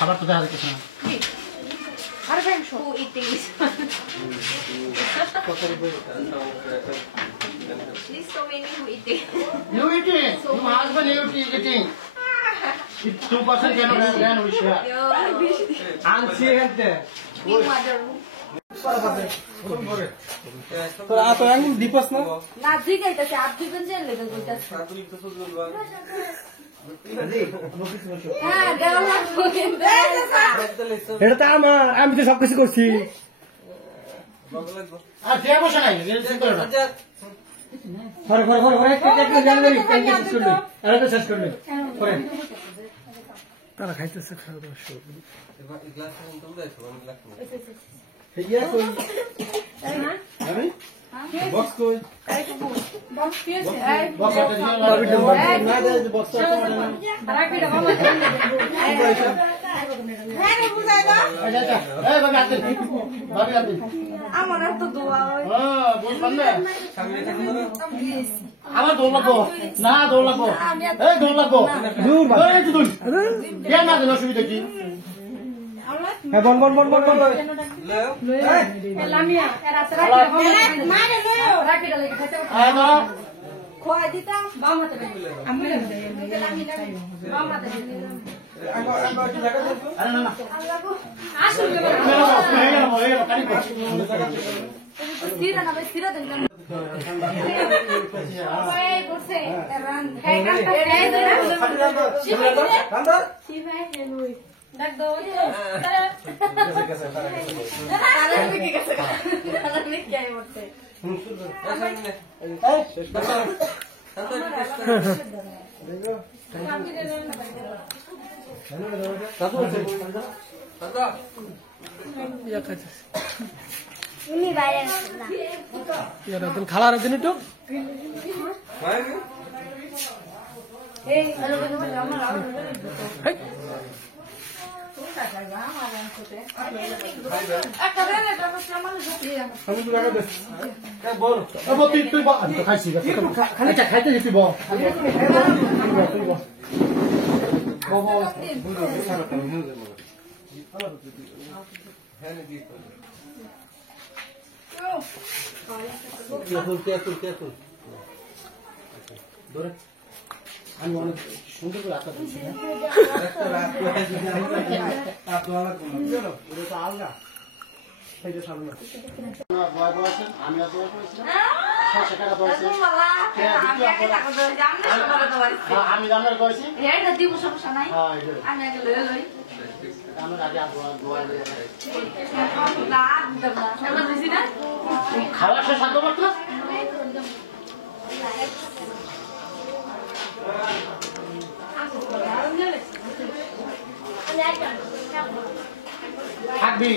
খাবার তো দেখা যাচ্ছে না। আরে ভাই show eating There's so many who eating. You eating? Your husband eating? 2% cannot stand we share. আনছি এখানে Big mother. তো আতো আঙ্গুল দিপস না না জিগাইতাছে আপ দিবেন যে লেগে কইতাছে হ্যাঁ দেওয়া লাগবে এটা তো আমার আমি তো সবকিছু করছি আর যে বসে নাই রেজিস্ট্রি করে না। ফরে ফরে ফরে ফরে একটা জানুয়ারি কালকে শেষ করলি আর তো শেষ করলি ফরে তারা খাইতেছে খাওয়া দাওয়া শুরু এবার গ্লাস কিন্তু উড়াইছো আমি লাগতো ইয়া কই তাই না আমি বক্স কই এই তো বক্স কি আছে এই বক্স আছে না দে বক্স রাখি দাও মামা হ্যাঁ রে বুঝাই দাও আচ্ছা এই বাবা আতে বাবা আতে আমার তো দোয়া হয় হ্যাঁ বুঝবেন না সামনে থাকুন না আমার দৌড় লাগবো না দৌড় লাগবো এই দৌড় লাগবো দূর বাবা এই তো দূর কেন না দিন অসুবিধা কি হ্যাঁ বল বল বল বল বল লামিয়া এরা রাখি মারে লও রাখি দাও লেগে খেতে আয় না খোয়া দিতাম বামাতে আমি বামাতে আরে না না আসুন এই কানি স্থির না স্থির দেন ওই বসে রান এই কাটা এই না শিবাই হেলুই ডাক দাও তারে কি গেছে তারে কি আই বলতে সামনে আমি দেন দাদা ইয়া খাইছে উনি বাইরে না ইয়া রাতন খালা রাতন একটু ভাই এই আলো আমার হাই একটা দেন এটা আমার জুড়িয়া আমি তো লাগা দে বল ও তুই বল আমি তো খাইছি আচ্ছা খাইতে দিবি বল তুই বল আমি অনেক সুন্দর করে আঁকা দিচ্ছি আলগা আমি আমি রান্নার করেছি খাওয়ার শেষ সাধ্য মাত্র থাকবি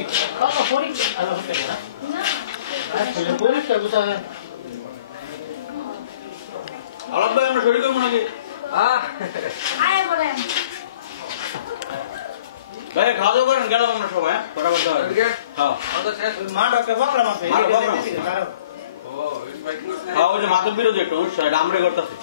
আলাদা আমরা শরীর করবো নাকি ভাই খাওয়া দাওয়া করেন গেলাম আমরা সবাই বরাবর মা ডক্টর প্রোগ্রাম আছে ওই যে মাতব বিরোধী একটা অনুষ্ঠান এটা আমরা করতেছি